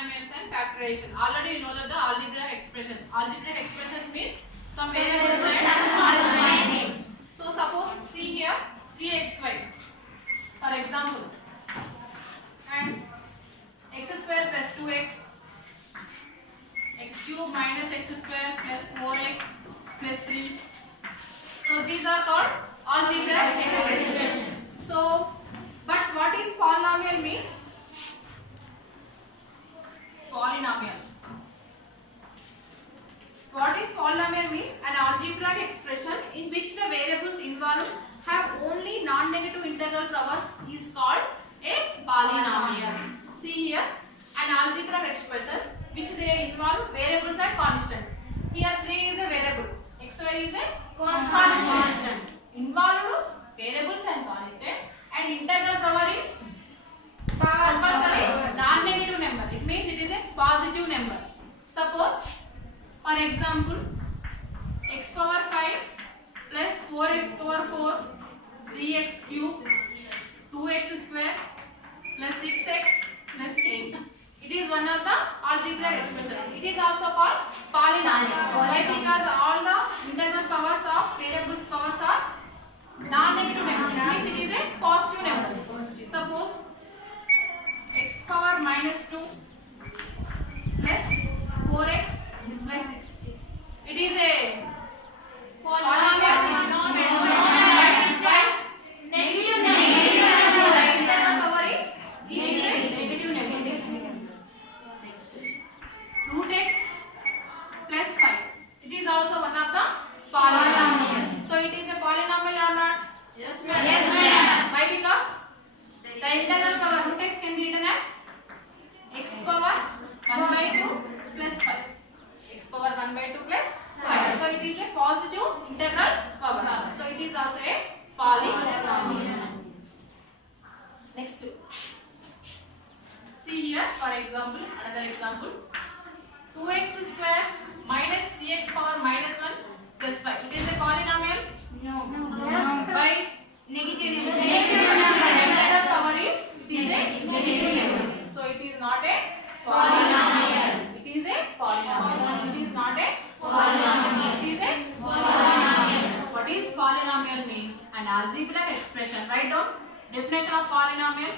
polynomials and factorization. Already you know that the algebraic expressions. Algebraic expressions means some variables and polynomials. So suppose see here 3xy for example, and x square plus 2x, x cube minus x square plus 4x plus 3. So these are called algebraic expressions. So, but what is polynomial means? Polynomial. What is polynomial means? An algebraic expression in which the variables involved have only non-negative integral powers is called a polynomial. See here, an algebraic expressions which they involve variables and constants. Here 3 is a variable, xy is a constant. Involved variables and constants, and integral power is compulsory non-negative number. It means it is a positive number. Suppose, for example, x power 5 plus 4x power 4, 3x cube, 2x square plus 6x plus 8. It is one of the algebraic expression. It is also called polynomial. Why? Because all the integral powers of variables powers are non-negative number. It means it is a positive number. Suppose x power minus 2 plus 4x plus 6. It is a polynomial. Negative power is a negative number. Next, root x plus 5. It is also one of the polynomial. So it is a polynomial or not? Yes, ma'am. Yes, ma'am. Why? Because the integral power root x can be written as x power 1 by 2 plus 5. X power 1 by 2 plus 5. So it is a positive integral power. So it is also a polynomial. Next, see here for example, another example, 2x square minus 3x power minus 1 plus 5. It is a polynomial? No. By negative number. Integral power is a negative number. So it is not a polynomial. It is a polynomial. It is not a polynomial. It is a polynomial. What is polynomial means? An algebraic expression. Write down definition of polynomial.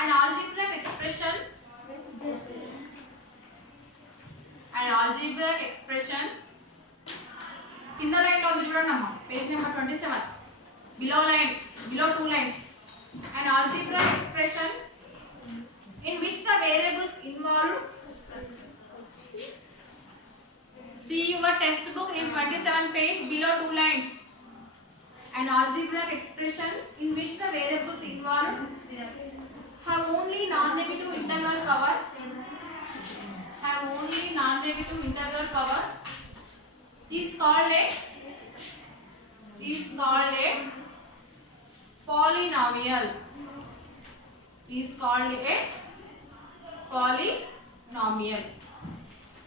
An algebraic expression. An algebraic expression. In the line of the page number 27. Below line, below 2 lines. An algebraic expression in which the variables involved. See your textbook in 27 page below 2 lines. An algebraic expression in which the variables involved have only non-negative integral power. Have only non-negative integral powers is called a polynomial. Is called a polynomial.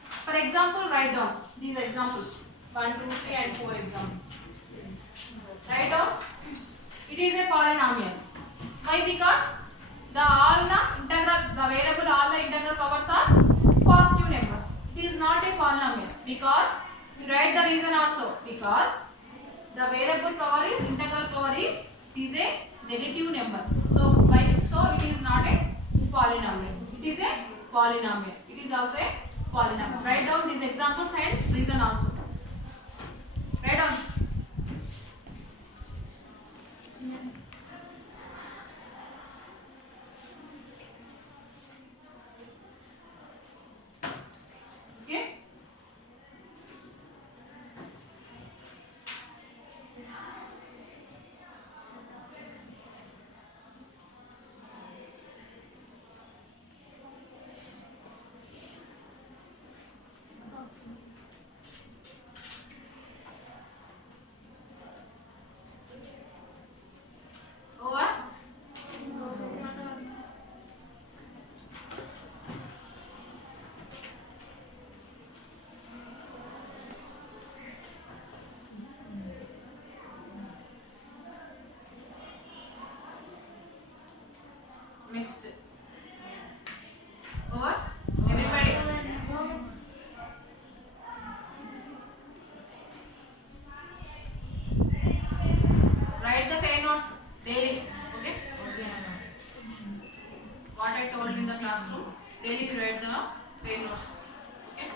For example, write down these examples 1, 2, 3 and 4 examples. Write down. It is a polynomial. Why? Because the variable all the integral powers are positive numbers. It is not a polynomial because you write the reason also, because the variable power is integral power is a negative number. So it is not a polynomial. It is a polynomial. It is also a polynomial. Write down these examples and reason also. Write down. Okay. Next, what I told in the classroom. Daily we write the pair notes. Okay.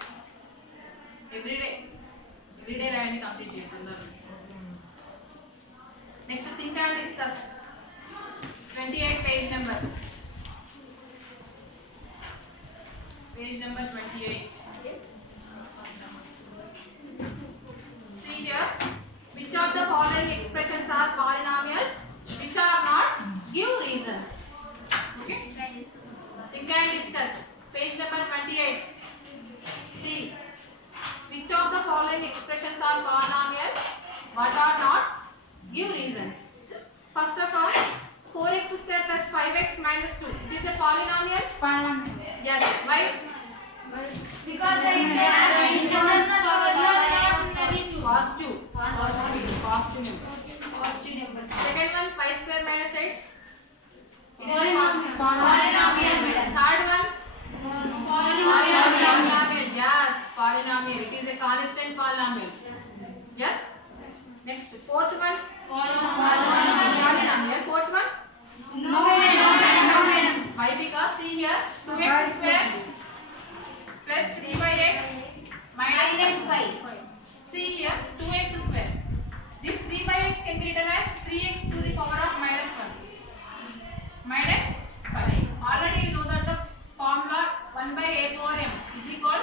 Every day writing complete cheyandi. Next think and discuss. 28 page number. Page number 28. See here, which of the following expressions are polynomials, which are not? Give reasons. Okay. Think and discuss. Page number 28. See, which of the following expressions are polynomials, what are not? Give reasons. First of all, 4x square plus 5x minus 2. It is a polynomial? Polynomial. Yes. Why? Because the internal powers are not negative. Positive. Positive number. Positive numbers. Second one, pi square minus 8. It is a Polynomial. Third one, Polynomial. polynomial. Yes, polynomial. It is a constant polynomial. Yes. Next, fourth one, polynomial. Fourth one, No, madam. why? Because see here, 2x square plus 3 by x minus 5. See here, 2x square. This 3 by x can be written as 3x to the power of minus 1. Minus 5. Already you know that the formula 1 by a power m is equal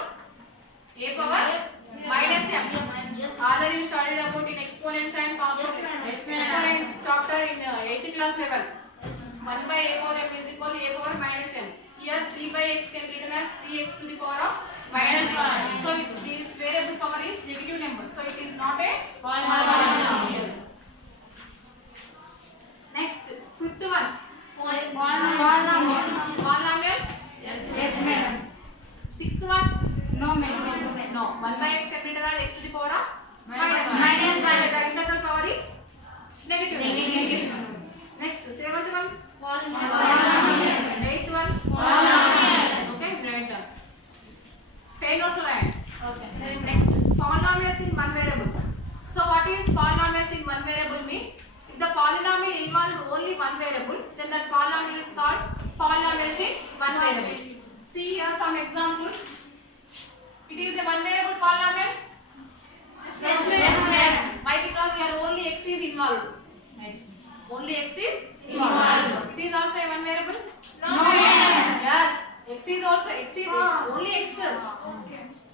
a power minus m. Already you studied about in exponents and exponents chapter in 8th class level. 1 by a power m is equal to a power minus m. Here 3 by x can be written as 3x to the power of minus 1. So this variable power is negative number. So it is not a polynomial. Next, fifth one. Polynomial? Yes, madam. Sixth one? No, madam. No. 1 by x can be written as x to the power of minus 1. Minus one. The integral power is negative. Next, seventh one? Eighth one? Okay, right done. Pain also right. Next, polynomials in one variable. So what is polynomials in one variable means? If the polynomial involves only one variable, then that polynomial is called polynomials in one variable. See here some examples. It is a one variable polynomial? Yes, madam. Yes. Why? Because here only x is involved. Only x is involved. It is also a one variable? No, madam. Yes. X is also only x.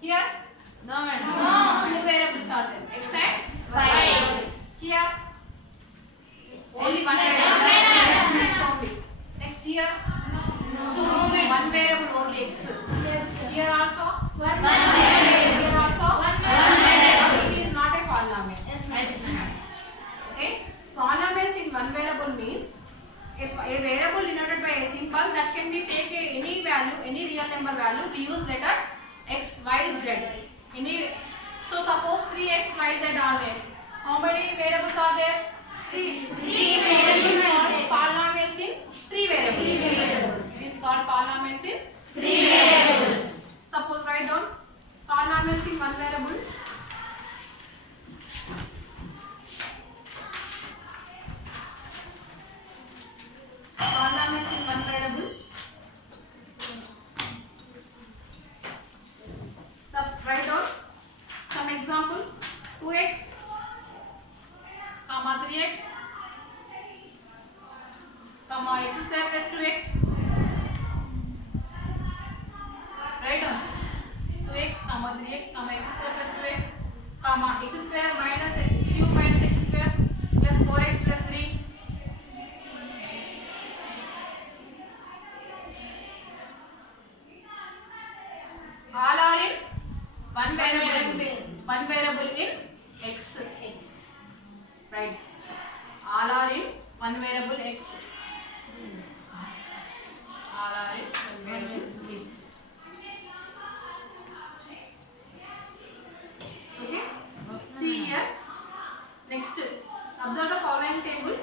Here? No, madam. Two variables are there. X and y. Here? Only one variable. Yes, madam. X only. Next here? One variable only x. Here also? One variable. Here also? One variable. It is not a polynomial. Yes, madam. Okay? Polynomials in one variable means a variable denoted by a symbol that can be take any value, any real number value. We use letters x, y, z. So suppose 3x, y, z are there. How many variables are there? Three variables are there. Polynomials in three variables. It is called polynomials in Three variables. Suppose write down polynomials in one variable. Polynomials in one variable. Write down some examples. 2x, comma 3x, comma x square plus 2x. Write down 2x, comma 3x, comma x square plus 2x, comma x square minus x cube minus x square plus 4x plus 3. All are in one variable in x. Right. All are in one variable x. All are in one variable x. Okay. See here. Next, observe the following table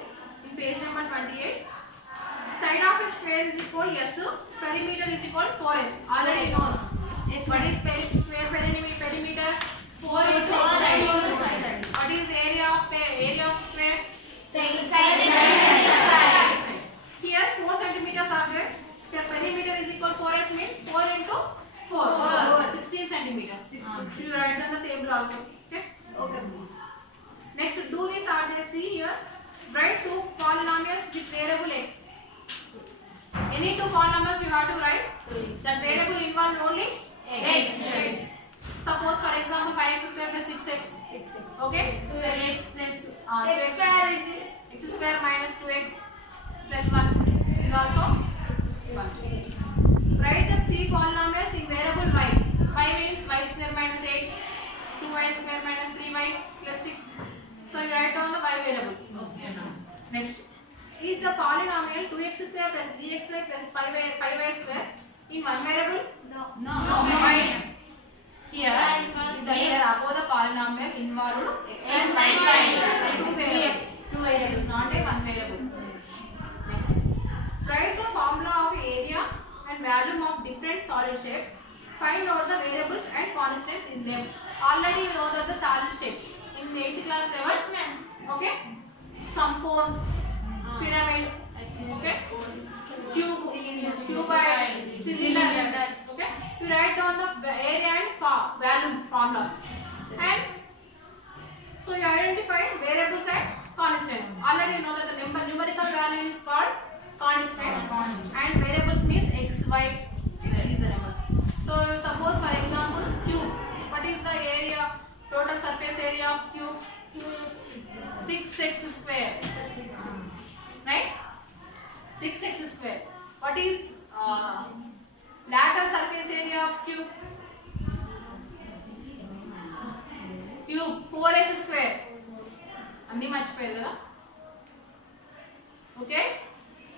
in page number 28. Side of a square is equal s. Perimeter is equal 4s. Already know. What is square perimeter? 4 is side. What is area of square? Side. Here 4 centimeters are there. The centimeters. You write on the table also. Okay. Okay. Next, do this RJC here. Write two polynomials with variable x. Any two polynomials you have to write. That variable involved only x. Suppose for example 5x square plus 6x. Okay. So x plus x square is x square minus 2x plus 1 is also 1. Write the three polynomials in variable y. Y means y square minus 8, 2y square minus 3y plus 6. So you write down the y variables. Okay. Next, is the polynomial 2x square plus 3xy plus 5y square in one variable? No. Here, above the polynomial involved x and y two variables. Two variables, not a one variable. Next, write the formula of area and volume of different solid shapes. Find out the variables and constants in them. Already you know that the solid shapes in 8th class level. Okay, samcone, pyramid, okay, cube, cuboid, cylinder. Okay, you write down the area and volume formulas, and so you identify variables and constants. Already you know that the numerical value is called constant, and variables means x, y. These are numbers. So suppose for example cube. What is the area? Total surface area of cube? 6x square. Right? 6x square. What is lateral surface area of cube? Cube 4s square. Anni marchipoyaru kada. Okay?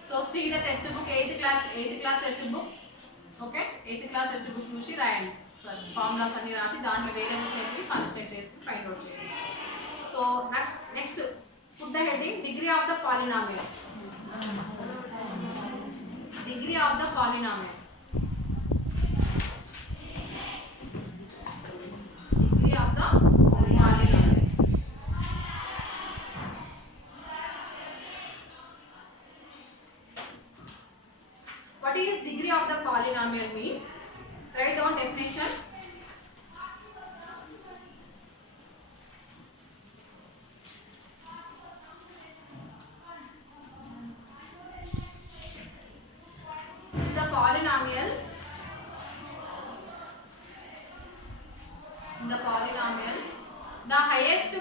So see the test book 8th class test book. Okay? 8th class test book చూసి రాయండి. So formulas అన్ని రాసి దాంట్లో variables ఏంటి constant వేసి find out చేయండి. So next put the heading degree of the polynomial. Degree of the polynomial. Degree of the polynomial. What is degree of the polynomial means? Write down definition. The polynomial the highest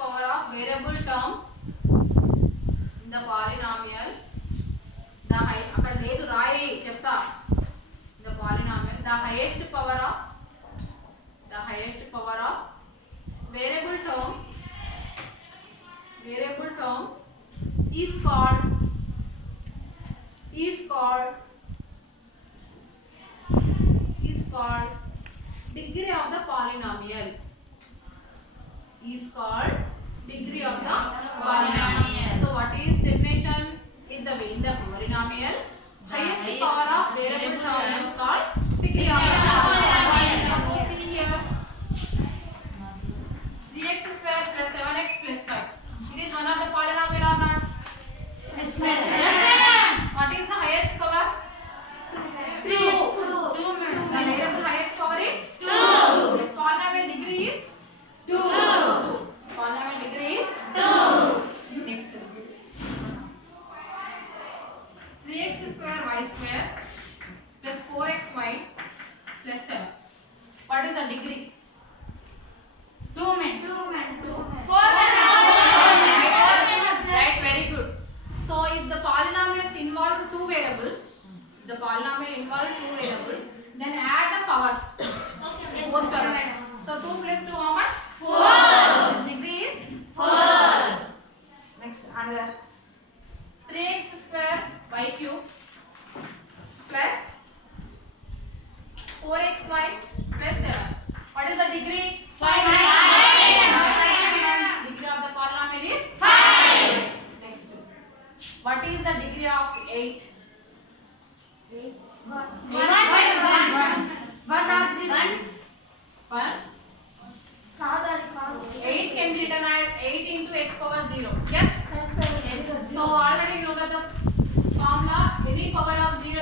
power of variable term in the polynomial అక్కడ లేదు రాయి చెప్తా. The polynomial the highest power of variable term is called degree of the polynomial. Is called degree of the polynomial. So what is definition? In the polynomial, highest power of variable term is called degree of the polynomial. Suppose see here 3x square plus 7x plus 5. It is one of the polynomial or not? Yes. What is the highest power? 2. The variable highest power is 2. The polynomial degree is 2. Polynomial degree is 2. Next, 3x square y square plus 4xy plus 7. What is the degree? 2 men. 4. Right, very good. So if the polynomials involve two variables, then add the powers. Both powers. So 2 plus 2 how much? 4. This degree is 4. Next, another 3x square y cube plus 4xy plus 7. What is the degree? 5. Degree of the polynomial is 5. Next, what is the degree of 8? 1. 8 can be written as 8 into x power 0. Yes? So already you know that the formula, any power of 0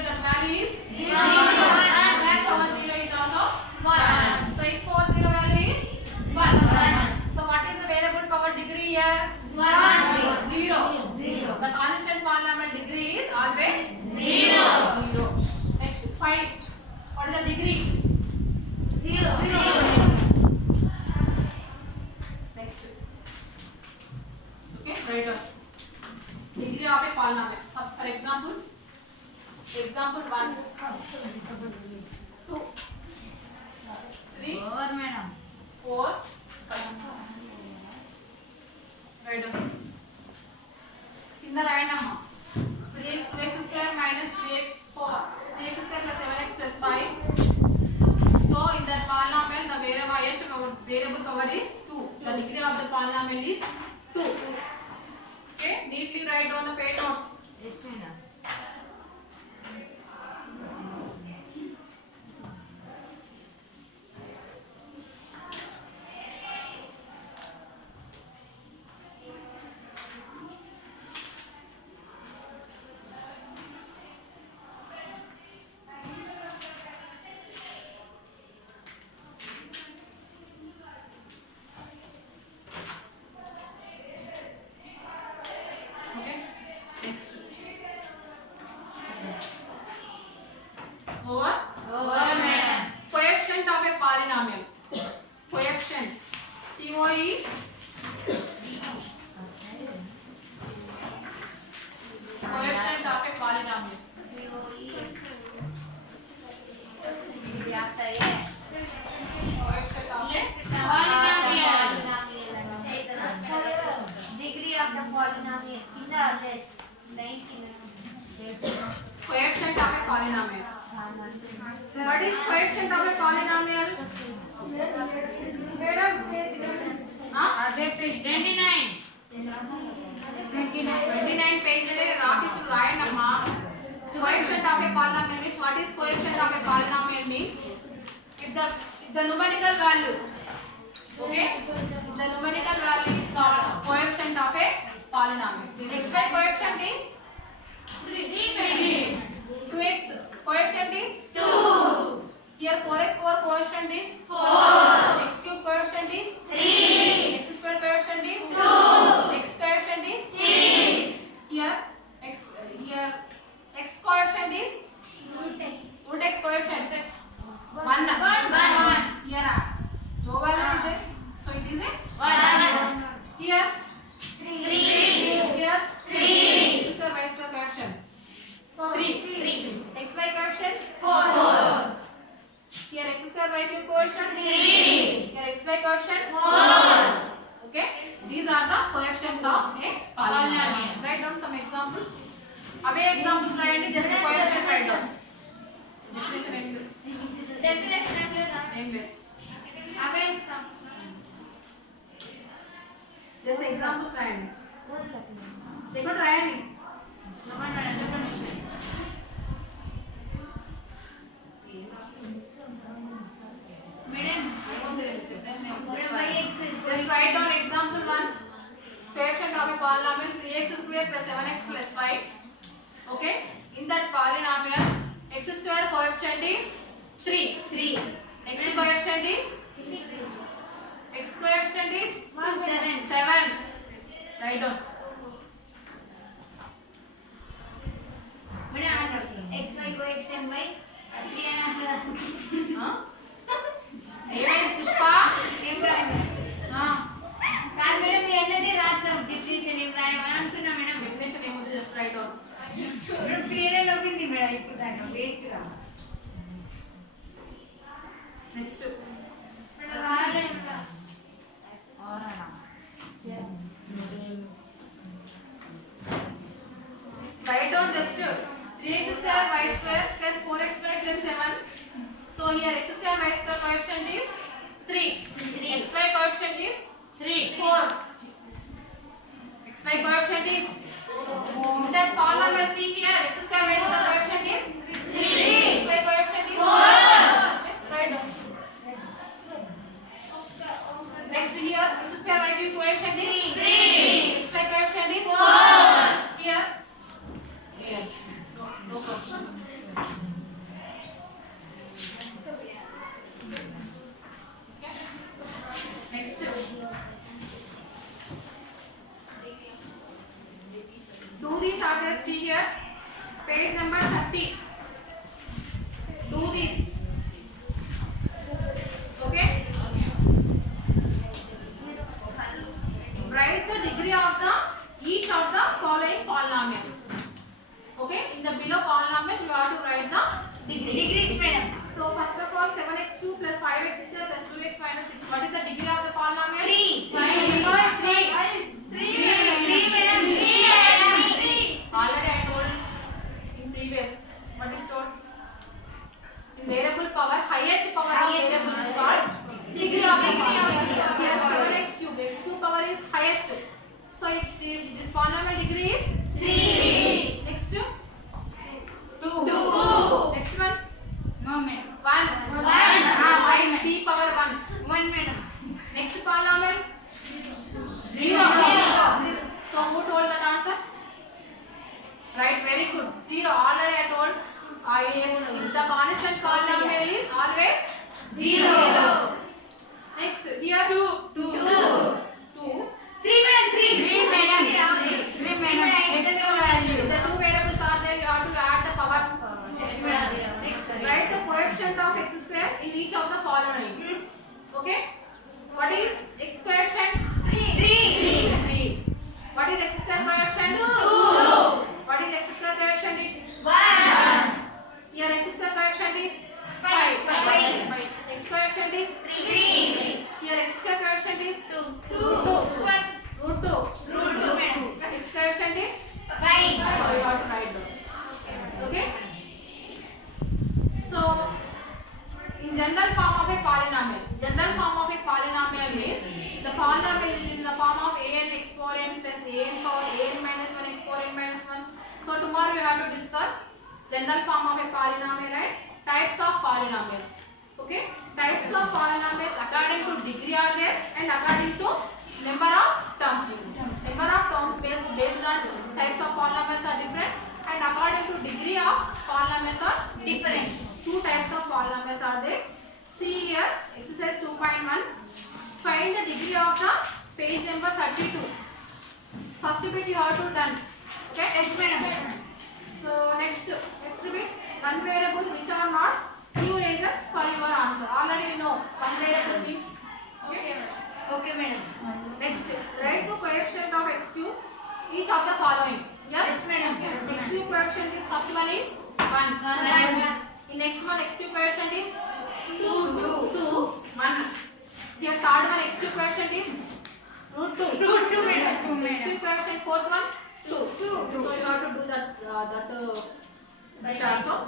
degree of a polynomial. So, for example 1, 2, 3, 4, 5. Right down. కింద రాయండి అమ్మా. 3x square minus 3x square plus 7x plus 5. So in that polynomial the variable power is 2. The degree of the polynomial is 2. Okay, neatly write down the page notes. Yes, madam. Okay, next. Over. Madam. Coefficient of a polynomial. Coefficient. COE. Coefficient of a polynomial. Coefficient of Degree of the polynomial in the list. coefficient of a polynomial. What is coefficient of a polynomial? Huh? 29. 29 page రాపిస్తూ రాయండి అమ్మా. Coefficient of a polynomial means what is coefficient of a polynomial means if the numerical value, okay, the numerical value is called coefficient of a polynomial. Xy coefficient is 3. 2x coefficient is 2. Here 4x4 coefficient is 4. X cube coefficient is 3. X square coefficient is 2. X coefficient is 6. Here x coefficient is root x coefficient 1. Here no value is there, so it is a 1. Here 3. Here 3. X square y square coefficient 3. Xy coefficient 4. Here x square y cube coefficient 3. Here xy coefficient 4. Okay, these are the coefficients of a polynomial. Write down some examples. Away examples రాయండి, just coefficient write down. Definition ఏం లేదు. అవే just examples రాయండి. देखो రాయండి. Just write down example 1. Coefficient of a polynomial 3x square plus 7x plus 5. Okay, in that polynomial x square coefficient is 3. X coefficient is 7. Write down. XY coefficient by 3 Huh? ఏమైంది పుష్ప? కాదు madam ఎన్నది రాస్తాం definition ఏం రాయమని అంటున్నా madam. Definition ఏముంది just write down. Clear లోకింది madam ఇప్పుడు దాకా వేస్ట్ గా Next. మేడం రాయలే Write down just 3x square y square plus 4xy plus 7. So here x square y square coefficient is 3. Xy coefficient is 4. Xy coefficient is in that polynomial see here x square y square coefficient is 3. Xy coefficient is 4. Write down. Next here x square y cube coefficient is 3. Xy coefficient is 4. Here. No question. Next. Do these order, see here. Page number 30. Do this. Okay? Write the degree of the each of the following polynomial. Degrees, madam. So first of all, 7x cube plus 5x square plus 2x minus 6. What is the degree of the polynomial? 3. 3. 3, madam. 3. Already I told in previous. What is told? In variable power, highest power of Highest variable is power. called degree of the polynomial. Here 7x cube. X cube power is highest. So this polynomial degree is 3. Next 2. 2. Next one. No, madam. 1. One. P power 1. 1, madam. Next polynomial 0. So who told that answer? Right, very good. 0. Already I told. If the constant polynomial is always 0. Next here 2. 3, madam. 3. 3, madam. 3, madam. Extra value. The two variables are there. You have to add the powers. Yes, madam. Next, write the coefficient of x square in each of the following. Okay. What is x coefficient? 3. What is x square coefficient? 2. What is x square coefficient is? 1. Here x square coefficient is 5. 5. X coefficient is 3. here x square coefficient is 2. Root 2. madam. X coefficient is 5. so you have to write down. Okay. So in general form of a polynomial. General form of a polynomial means the polynomial is in the form of an exponent plus an power an minus 1 exponent minus 1. So tomorrow you have to discuss general form of a polynomial and types of polynomials. Okay, types of polynomials according to degree are there and according to number of terms. Number of terms based on types of polynomials are different and according to degree of polynomials are different. Two types of polynomials are there. See here, exercise 2.1. Find the degree of the page number 32. First bit you have to done. Okay. Yes, madam. So next bit, one variable which are not new ranges for your answer. Already you know one variable means. Okay. Okay, madam. Next, write the coefficient of x cube each of the following. Yes, madam. X cube coefficient is first one is 1. In next one x cube coefficient is 2. 1. Here third one x cube coefficient is root 2. madam. X cube coefficient fourth one 2. So you have to do that also.